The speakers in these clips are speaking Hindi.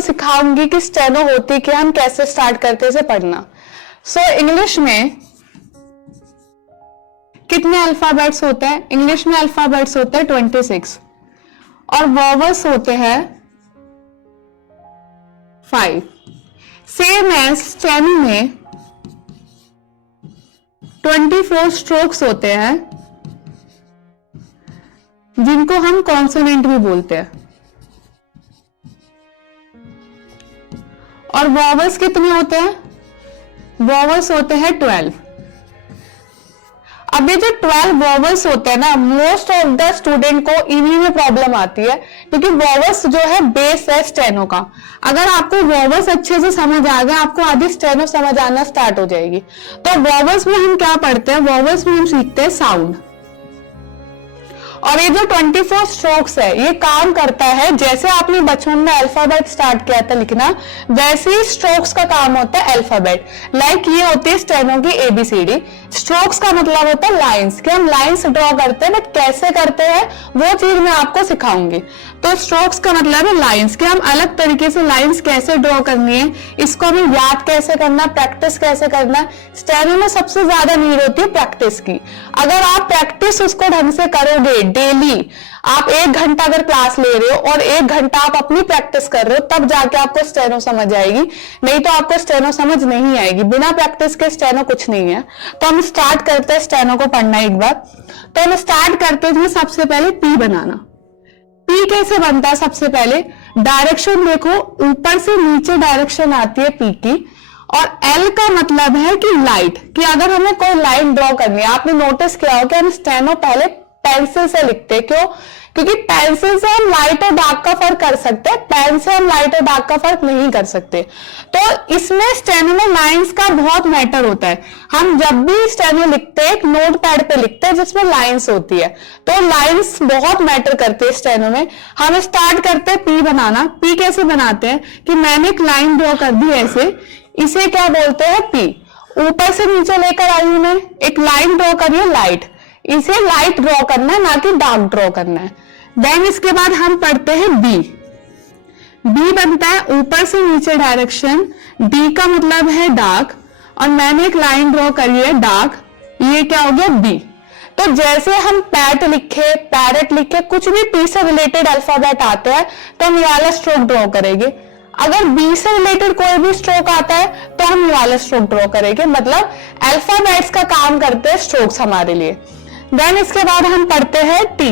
आपको सिखाऊंगी कि स्टेनो होती क्या, हम कैसे स्टार्ट करते इसे पढ़ना। सो इंग्लिश में कितने अल्फाबेट्स होते हैं? इंग्लिश में अल्फाबेट्स होते हैं 26 और वॉवल्स होते हैं 5। सेम एज स्टेनो में 24 स्ट्रोक्स होते हैं जिनको हम कॉन्सोनेंट भी बोलते हैं। और वॉवल्स कितने होते हैं? वॉवल्स होते हैं 12। अब ये जो 12 वॉवल्स होते हैं ना, मोस्ट ऑफ द स्टूडेंट को इन्हीं में प्रॉब्लम आती है, क्योंकि वॉवल्स जो है बेस है स्टेनो का। अगर आपको वॉवल्स अच्छे से समझ आ गया, आपको आधी स्टेनो समझ आना स्टार्ट हो जाएगी। तो वॉवल्स में हम क्या पढ़ते हैं? वॉवल्स में हम सीखते हैं साउंड। और ये जो 24 स्ट्रोक्स है, ये काम करता है जैसे आपने बचपन में अल्फाबेट स्टार्ट किया था लिखना, वैसे ही स्ट्रोक्स का काम होता है अल्फाबेट। लाइक ये होती है स्टेनो की ABCD। स्ट्रोक्स का मतलब होता है लाइंस, कि हम लाइंस ड्रॉ करते हैं, बट कैसे करते हैं वो चीज मैं आपको सिखाऊंगी। तो स्ट्रोक्स का मतलब है लाइंस, कि हम अलग तरीके से लाइंस कैसे ड्रॉ करनी है, इसको हमें याद कैसे करना, प्रैक्टिस कैसे करना। स्टेनो में सबसे ज्यादा नीड होती है प्रैक्टिस की। अगर आप प्रैक्टिस उसको ढंग से करोगे डेली, आप 1 घंटा अगर क्लास ले रहे हो और 1 घंटा आप अपनी प्रैक्टिस कर रहे हो, तब जाके आपको स्टेनो समझ आएगी, नहीं तो आपको स्टेनो समझ नहीं आएगी। बिना प्रैक्टिस के स्टेनो कुछ नहीं है। तो हम स्टार्ट करते हैं स्टेनो को पढ़ना एक बार। तो हम स्टार्ट करते हैं सबसे पहले P बनाना। P कैसे बनता है? सबसे पहले डायरेक्शन देखो, ऊपर से नीचे डायरेक्शन आती है P की। और L का मतलब है कि लाइट, कि अगर हमें कोई लाइन ड्रॉ करनी है, आपने नोटिस किया हो कि हम स्टेनो पहले पेंसिल से लिखते हैं। क्यों? क्योंकि पेंसिल से हम लाइट और डार्क का फर्क कर सकते हैं, पेन से हम लाइट और डार्क का फर्क नहीं कर सकते। तो इसमें स्टेनो में लाइंस का बहुत मैटर होता है। हम जब भी स्टेनो लिखते हैं एक नोट पैड पे लिखते हैं जिसमें लाइंस होती है, तो लाइंस बहुत मैटर करती है स्टेनो में। हम स्टार्ट करते हैं P बनाना। P कैसे बनाते हैं कि मैंने एक लाइन ड्रॉ कर दी ऐसे, इसे क्या बोलते हैं? P। ऊपर से नीचे लेकर आई हूं मैं, एक लाइन ड्रॉ करिए लाइट, इसे लाइट ड्रॉ करना है, ना कि डार्क ड्रॉ करना है। देन इसके बाद हम पढ़ते हैं B। B बनता है ऊपर से नीचे डायरेक्शन, D का मतलब है डार्क, और मैंने एक लाइन ड्रॉ करी है डार्क, ये क्या हो गया? B। तो जैसे हम पैट लिखे, पैरेट लिखे, कुछ भी P से रिलेटेड अल्फाबेट आते हैं तो हम ये वाला स्ट्रोक ड्रॉ करेंगे। अगर B से रिलेटेड कोई भी स्ट्रोक आता है तो हम ये वाला स्ट्रोक ड्रॉ करेंगे। मतलब अल्फाबेट्स का काम करते हैं स्ट्रोक्स हमारे लिए। देन इसके बाद हम पढ़ते हैं T।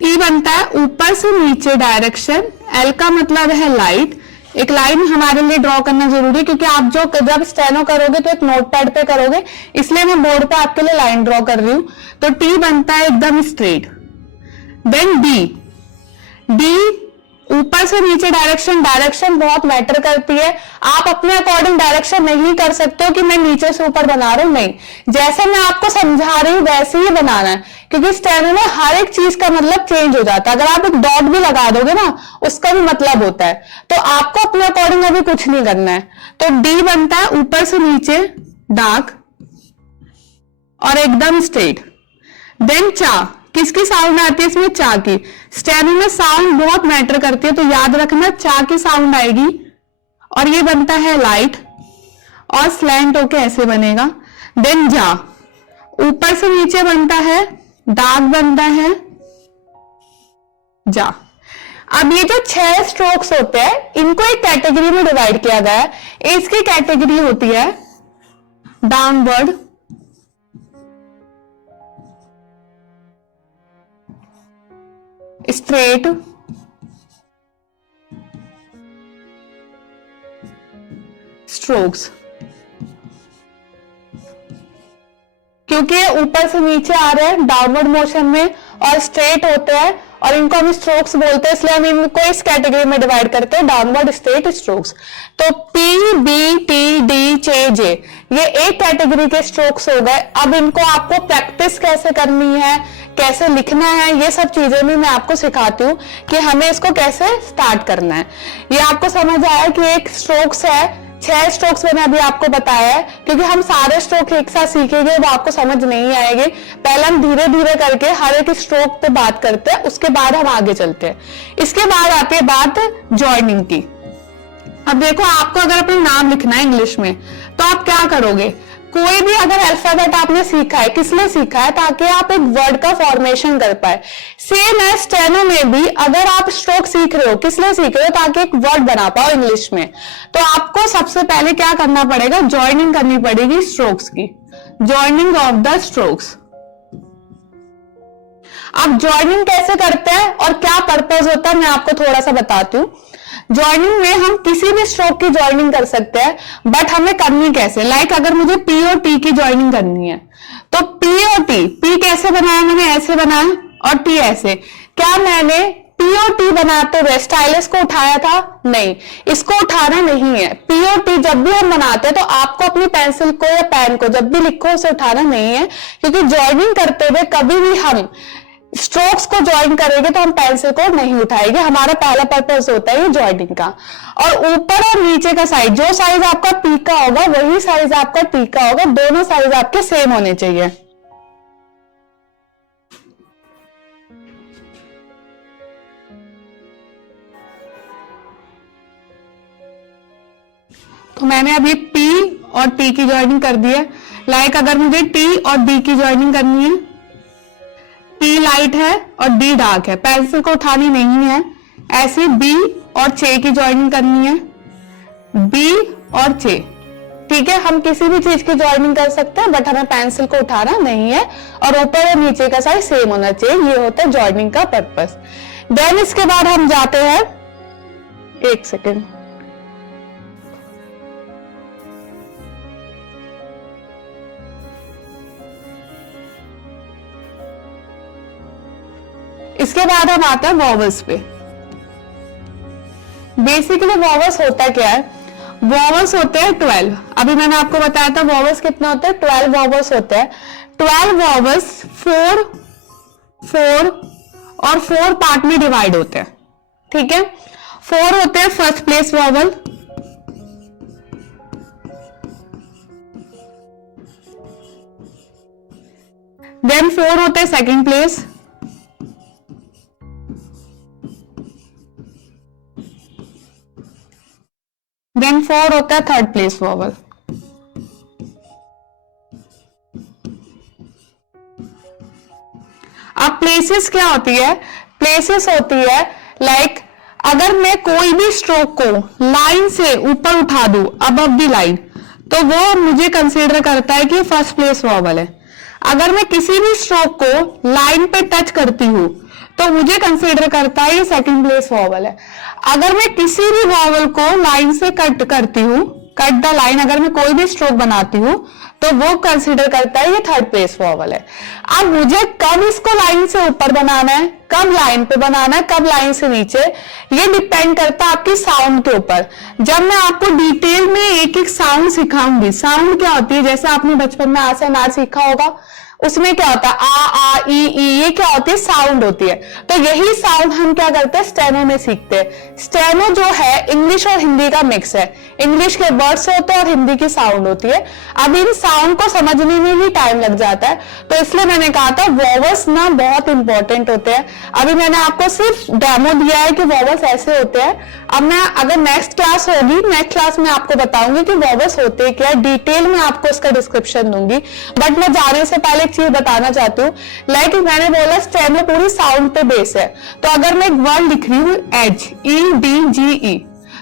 T बनता है ऊपर से नीचे डायरेक्शन, L का मतलब है लाइट। एक लाइन हमारे लिए ड्रॉ करना जरूरी है, क्योंकि आप जब स्टेनो करोगे तो एक नोटपैड पे करोगे, इसलिए मैं बोर्ड पे आपके लिए लाइन ड्रॉ कर रही हूं। तो T बनता है एकदम स्ट्रेट। देन D ऊपर से नीचे डायरेक्शन, डायरेक्शन बहुत मैटर करती है। आप अपने अकॉर्डिंग डायरेक्शन नहीं कर सकते हो कि मैं नीचे से ऊपर बना रहा हूं, नहीं, जैसे मैं आपको समझा रही हूं वैसे ही बनाना है, क्योंकि स्टेनो में हर एक चीज का मतलब चेंज हो जाता है। अगर आप एक डॉट भी लगा दोगे ना, उसका भी मतलब होता है। तो आपको अपने अकॉर्डिंग अभी कुछ नहीं करना है। तो D बनता है ऊपर से नीचे डार्क और एकदम स्ट्रेट। देन चा, किसकी साउंड आती है इसमें? चा की। स्टेनो में साउंड बहुत मैटर करती है, तो याद रखना चा की साउंड आएगी। और ये बनता है लाइट और स्लैंट होके ऐसे बनेगा। देन जा, ऊपर से नीचे बनता है, डार्क बनता है जा। अब ये जो 6 स्ट्रोक्स होते हैं, इनको एक कैटेगरी में डिवाइड किया गया है। इसकी कैटेगरी होती है डाउनवर्ड, स्ट्रेट, स्ट्रोक्स। क्योंकि ऊपर से नीचे आ रहे हैं डाउनवर्ड मोशन में और स्ट्रेट होते हैं, और इनको हम स्ट्रोक्स बोलते हैं, इसलिए हम इनको इस कैटेगरी में डिवाइड करते हैं, डाउनवर्ड, स्ट्रेट, स्ट्रोक्स। तो P, B, T, D, J, J ये एक कैटेगरी के स्ट्रोक्स हो गए। अब इनको आपको प्रैक्टिस कैसे करनी है, कैसे लिखना है, ये सब चीजें भी मैं आपको सिखाती हूँ, कि हमें इसको कैसे स्टार्ट करना है। ये आपको समझ आया कि एक स्ट्रोक्स है 6 स्ट्रोक्स मैंने अभी आपको बताया है, क्योंकि हम सारे स्ट्रोक एक साथ सीखेंगे वो आपको समझ नहीं आएंगे। पहले हम धीरे धीरे करके हर एक स्ट्रोक पे बात करते हैं, उसके बाद हम आगे चलते हैं। इसके बाद आती है बात जॉइनिंग की। अब देखो, आपको अगर अपना नाम लिखना है इंग्लिश में तो आप क्या करोगे, कोई भी अगर अल्फाबेट आपने सीखा है, किस लिए सीखा है, ताकि आप एक वर्ड का फॉर्मेशन कर पाए। सेम है स्टेनो में भी, अगर आप स्ट्रोक सीख रहे हो, किस लिए सीख रहे हो, ताकि एक वर्ड बना पाओ इंग्लिश में। तो आपको सबसे पहले क्या करना पड़ेगा, ज्वाइनिंग करनी पड़ेगी स्ट्रोक्स की, ज्वाइनिंग ऑफ द स्ट्रोक्स। आप ज्वाइनिंग कैसे करते हैं और क्या पर्पज होता है, मैं आपको थोड़ा सा बताती हूँ। ज्वाइनिंग में हम किसी भी स्ट्रोक की ज्वाइनिंग कर सकते हैं, बट हमें करनी कैसे, लाइक अगर मुझे पी और टी की ज्वाइनिंग करनी है तो पी और टी, पी कैसे बनाया मैंने, ऐसे बनाया, और टी ऐसे। क्या मैंने पी और टी बनाते हुए स्टाइलस को उठाया था, नहीं, इसको उठाना नहीं है। पी और टी जब भी हम बनाते हैं तो आपको अपनी पेंसिल को या पेन को जब भी लिखो उसे उठाना नहीं है, क्योंकि ज्वाइनिंग करते हुए कभी भी हम स्ट्रोक्स को ज्वाइन करेंगे तो हम पेंसिल को नहीं उठाएंगे। हमारा पहला पर्पस होता है ये ज्वाइनिंग का। और ऊपर और नीचे का साइज, जो साइज आपका पी का होगा वही साइज आपका टी का होगा, दोनों साइज आपके सेम होने चाहिए। तो मैंने अभी पी और टी की ज्वाइनिंग कर दी है। लाइक अगर मुझे टी और डी की ज्वाइनिंग करनी है, टी लाइट है और डी डार्क है, पेंसिल को उठानी नहीं है। ऐसे बी और चे की ज्वाइनिंग करनी है, बी और चे, ठीक है। हम किसी भी चीज की ज्वाइनिंग कर सकते हैं, बट हमें पेंसिल को उठाना नहीं है, और ऊपर और नीचे का साइज सेम होना चाहिए। ये होता है ज्वाइनिंग का पर्पस। देन इसके बाद हम जाते हैं, एक सेकेंड, इसके बाद हम आते हैं वॉवल्स पे। बेसिकली वॉवल्स होता क्या है, वॉवल्स होते हैं 12। अभी मैंने आपको बताया था वॉवल्स कितने होते हैं, 12 वॉवल्स होते हैं। 12 वॉवल्स 4 4 और 4 पार्ट में डिवाइड होते हैं, ठीक है। 4 होते हैं फर्स्ट प्लेस वॉवल, देन 4 होते हैं सेकंड प्लेस, देन 4 होता है थर्ड प्लेस वॉवल। अब प्लेसेस क्या होती है, प्लेसेस होती है लाइक अगर मैं कोई भी स्ट्रोक को लाइन से ऊपर उठा दूं, अबव द लाइन, तो वो मुझे कंसीडर करता है कि फर्स्ट प्लेस वॉवल है। अगर मैं किसी भी स्ट्रोक को लाइन पे टच करती हूं तो मुझे कंसीडर करता है ये सेकंड प्लेस वॉवल है। अगर मैं किसी भी वॉवल को लाइन से कट करती हूँ, कट द लाइन, अगर मैं कोई भी स्ट्रोक बनाती हूँ तो वो कंसीडर करता है ये थर्ड प्लेस वॉवल है। अब मुझे कब इसको लाइन से ऊपर बनाना है, कब लाइन पे बनाना है, कब लाइन से नीचे, ये डिपेंड करता है आपकी साउंड के ऊपर। जब मैं आपको डिटेल में एक एक साउंड सिखाऊंगी, साउंड क्या होती है, जैसे आपने बचपन में आ से ना सीखा होगा, उसमें क्या होता है आ ई, ये क्या होती है, साउंड होती है। तो यही साउंड हम क्या करते हैं, स्टेनो में सीखते हैं। स्टेनो जो है इंग्लिश और हिंदी का मिक्स है, इंग्लिश के वर्ड्स होते हैं और हिंदी की साउंड होती है। अब इन साउंड को समझने में भी टाइम लग जाता है, तो इसलिए मैंने कहा था वॉवल्स ना बहुत इंपॉर्टेंट होते हैं। अभी मैंने आपको सिर्फ डेमो दिया है कि वॉवल्स ऐसे होते हैं। अब मैं अगर नेक्स्ट क्लास होगी, नेक्स्ट क्लास में आपको बताऊंगी कि वॉवल्स होते क्या है, डिटेल में आपको इसका डिस्क्रिप्शन दूंगी। बट मैं जाने से पहले एक चीज बताना चाहती हूँ, लाइक मैंने बोला स्टेनो पूरी साउंड पे बेस है। तो अगर मैं एक वर्ड लिख रही हूँ एज, EDGE,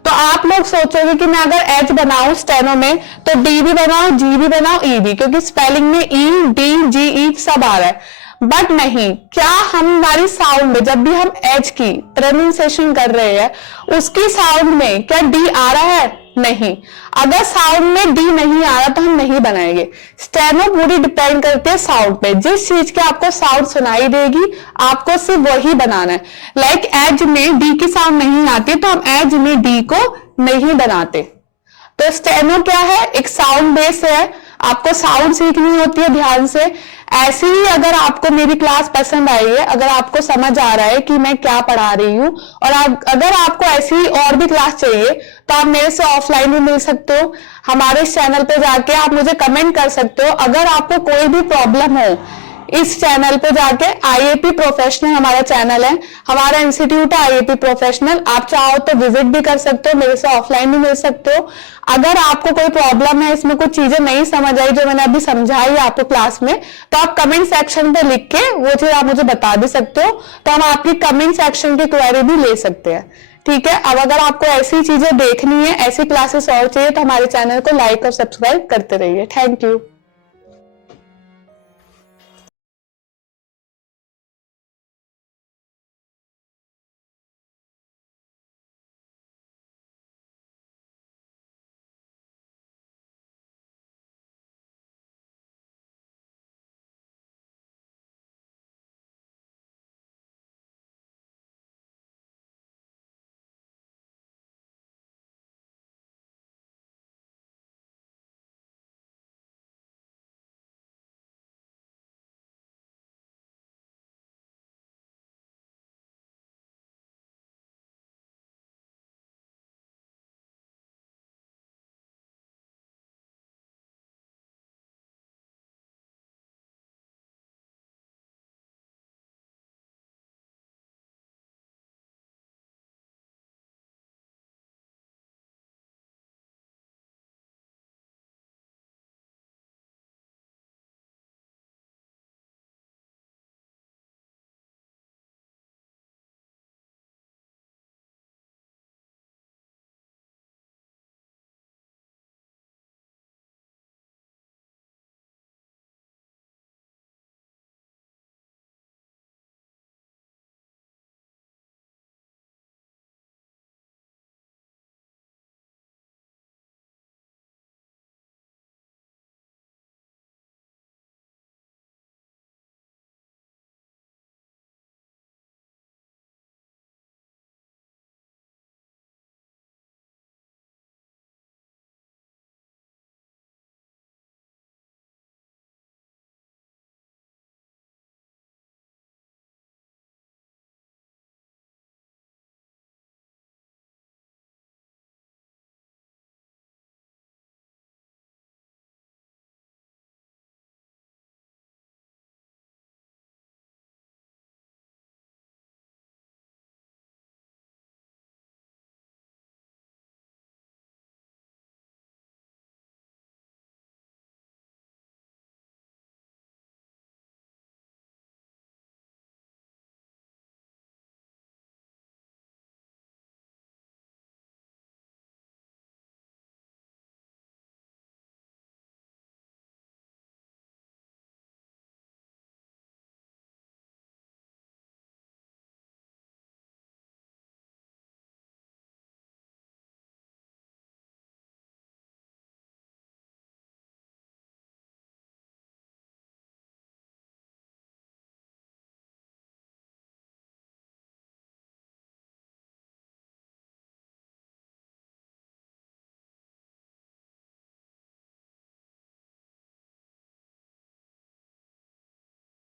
तो आप लोग सोचोगे कि मैं अगर एच बनाऊं स्टेनो में तो डी भी बनाओ, जी भी बनाओ, ई भी, क्योंकि स्पेलिंग में EDGE सब आ रहा है। बट नहीं, क्या हमारी साउंड में जब भी हम एच की प्रोनाउंसिएशन कर रहे हैं उसकी साउंड में क्या डी आ रहा है, नहीं। अगर साउंड में डी नहीं आ रहा तो हम नहीं बनाएंगे। स्टेनो पूरी डिपेंड करती है साउंड पे, जिस चीज के आपको साउंड सुनाई देगी आपको सिर्फ वही बनाना है। लाइक एज में डी की साउंड नहीं आती तो हम एज में डी को नहीं बनाते। तो स्टेनो क्या है, एक साउंड बेस है, आपको साउंड सीखनी होती है ध्यान से। ऐसे ही अगर आपको मेरी क्लास पसंद आई है, अगर आपको समझ आ रहा है कि मैं क्या पढ़ा रही हूँ, और अगर आपको ऐसी और भी क्लास चाहिए तो आप मेरे से ऑफलाइन भी मिल सकते हो। हमारे इस चैनल पे जाके आप मुझे कमेंट कर सकते हो। अगर आपको कोई भी प्रॉब्लम हो, इस चैनल पे जाके आईएपी प्रोफेशनल हमारा चैनल है, हमारा इंस्टीट्यूट है आईएपी प्रोफेशनल, आप चाहो तो विजिट भी कर सकते हो, मेरे से ऑफलाइन भी मिल सकते हो। अगर आपको कोई प्रॉब्लम है, इसमें कुछ चीजें नहीं समझ आई जो मैंने अभी समझाई आपको क्लास में, तो आप कमेंट सेक्शन पे लिख के वो चीज आप मुझे बता भी सकते हो, तो हम आपकी कमेंट सेक्शन की क्वेरी भी ले सकते हैं। ठीक है। अब अगर आपको ऐसी चीजें देखनी है, ऐसी क्लासेस और चाहिए, तो हमारे चैनल को लाइक और सब्सक्राइब करते रहिए। Thank you.